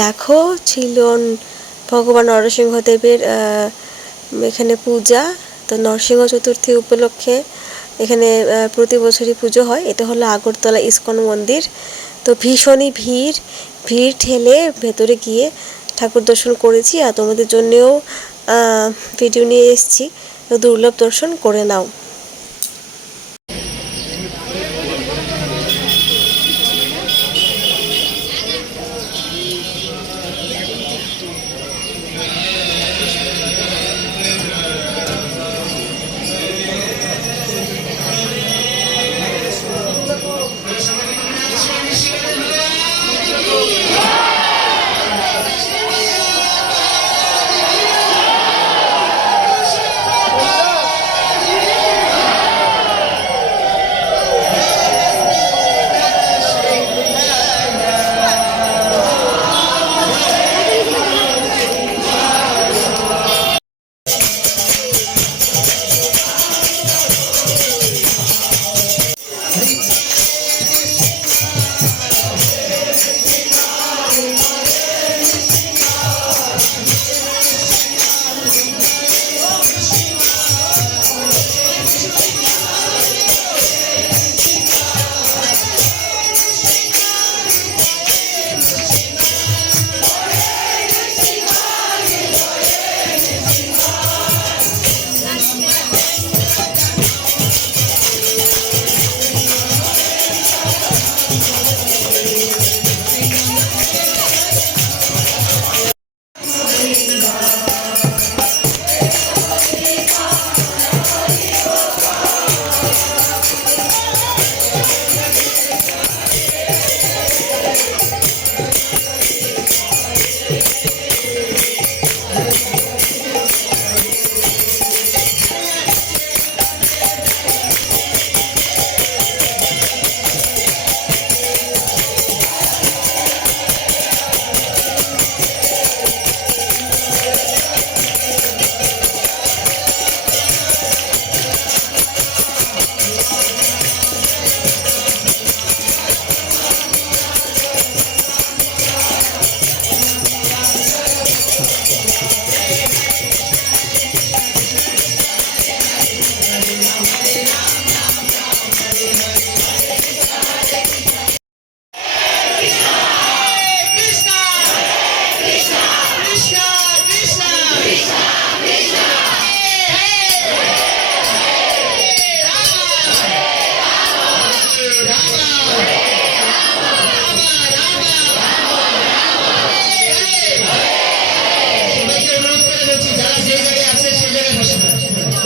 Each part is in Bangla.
দেখো ছিল ভগবান নরসিংহদেবের এখানে পূজা, তো নরসিংহ চতুর্থী উপলক্ষে এখানে প্রতি বছরই পুজো হয়। এটা হলো আগরতলা ইস্কন মন্দির। তো ভীষণই ভিড় ভিড় ঠেলে ভেতরে গিয়ে ঠাকুর দর্শন করেছি আর তোমাদের জন্যেও ভিডিও নিয়ে এসেছি। তো দুর্লভ দর্শন করে নাও।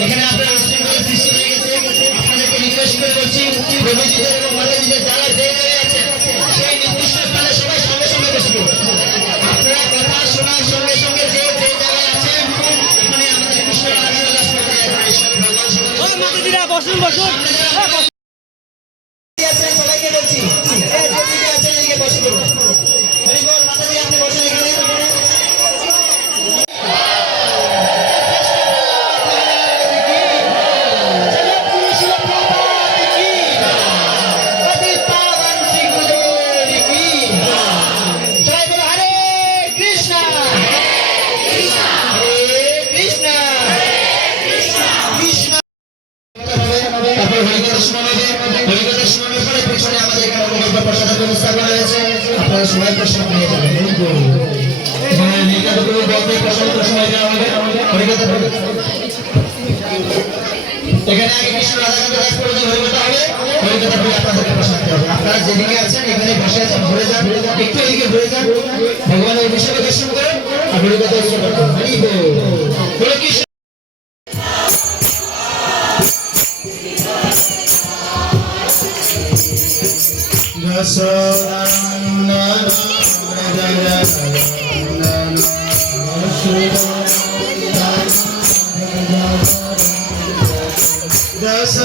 এখানে আপনার উশৃঙ্খলা সৃষ্টি হয়ে গেছে। আপনাদেরকে রিকোয়েস্ট করে বলছি প্রভুজিদের এবং মাতাজিদের যারা যে জায়গায় আছেন সেই নির্দিষ্ট স্থানে সবাই সঙ্গে সঙ্গে বসবে আপনারা কথা শোনার সঙ্গে সঙ্গে যে যে জায়গায় আছেন এখানে আমাদের কৃষ্ণ আরাধনা দাস মাতাজিরা, বসুন বসুন। ব্যবস্থা করা হয়েছে আপনারা সবাই প্রসাদ নিয়ে যাবেন। এখানে নীলকান্তপুর বলতে হরিকথা এখানে আগে কৃষ্ণ রাধাকান্ত দাস আপনারা যেদিকে আছেন এখানে আছেন যান, একটু এদিকে যান। ভগবানের অভিষেকে দর্শন করেন That's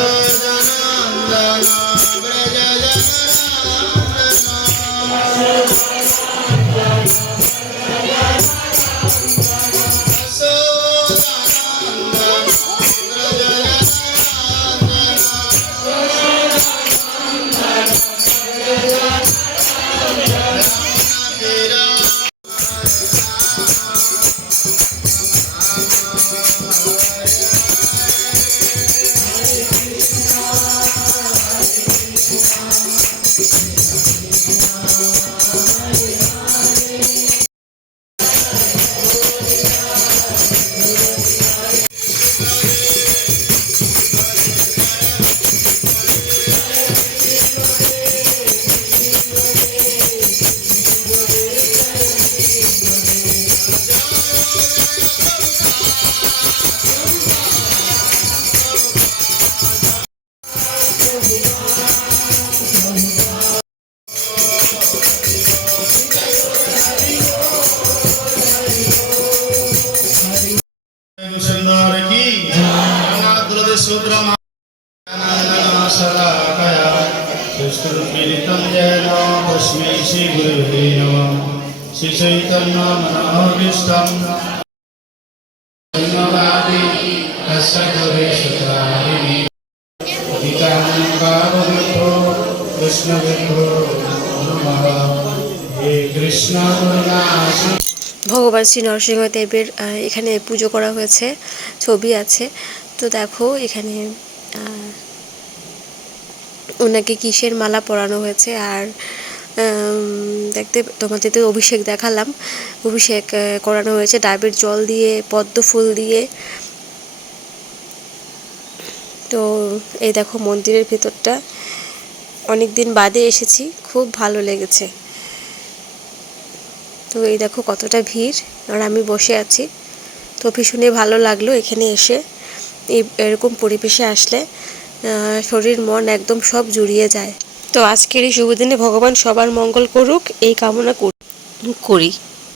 ভগবান শ্রী নরসিংহ নরসিংহদেবের এখানে পুজো করা হয়েছে ছবি আছে। তো দেখো এখানে আহ ওনাকে কিসের মালা পরানো হয়েছে আর দেখতে তোমাদের তো অভিষেক দেখালাম, অভিষেক করানো হয়েছে ডাবের জল দিয়ে, পদ্ম ফুল দিয়ে। তো এই দেখো মন্দিরের ভেতরটা। অনেক দিন বাদে এসেছি, খুব ভালো লেগেছে। তো এই দেখো কতটা ভিড়, আর আমি বসে আছি। তো ভীষণই ভালো লাগল এখানে এসে, এই এরকম পরিবেশে আসলে। শরীর, মন একদম সব জুড়িয়ে যায়। তো আজকের এই শুভ দিনে ভগবান সবার মঙ্গল করুক, এই কামনা কর-